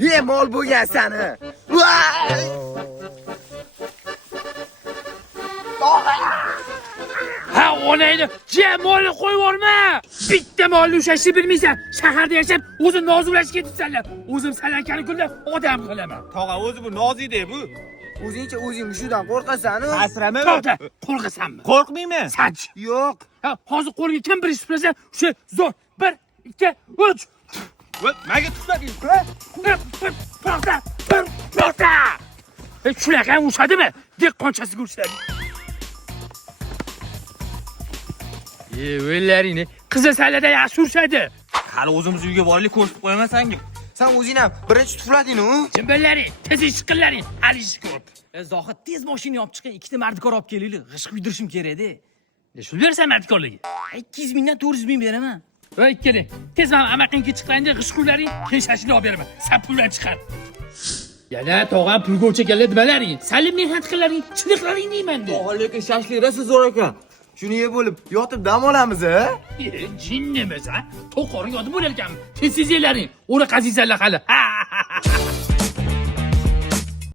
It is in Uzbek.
Ye mol bo'lgan seni. Voy! Ha onayni molni qo'yib yuborma. Bitta molni ushashni bilmaysan. Shaharda yashab o'zing nozulashib ketibsanlar. O'zim salankani kunda odam qilaman. Tog'a o'zi bu noziyda bu. O'zingcha o'zing mushudan qo'rqasan-ku. Asrama. To'xta, qo'rqasanmi? Qo'rqmayman. Sanch. Yo'q. Ha, hozir qo'liga kim birish bilsa, o'sha zo'r 1 2 3 Maga tushlading. To'xta. Shunaqa ushadimi? Dehqonchasiga urishadi. O'ylaringni qizi salada yaxshi urishadi. Hali o'zimiz uyga borlik ko'rsatib qo'ymasangiz. Sen o'zing ham birinchi tuflading-ku. Jimbillaring, tez ish qillaring, hali ish ko'p. Zohid tez mashina olib chiqing, ikkita mardikor olib kelaylik. G'isht quydirishim kerak-da. Shu bersan mardikorligi. 200 mingdan 400 ming beraman. Voy keling. Tez mana amaqinga chiqlaydi, g'ishqularing, keshashini olib beraman. Sen puldan chiqar. Yana tog'am pulga o'chganlar nimalaring? Salim mehnat qillaring, chiniqlaring deyman-da. Lekin shashlik rosa zo'r ekan. Shuni yeb bo'lib yotib dam olamiz-a? Jinnimiz, ha? To'qoring yotib bo'lar ekanmi? Tez yelaring. O'ra qaziysanlar hali. Ha.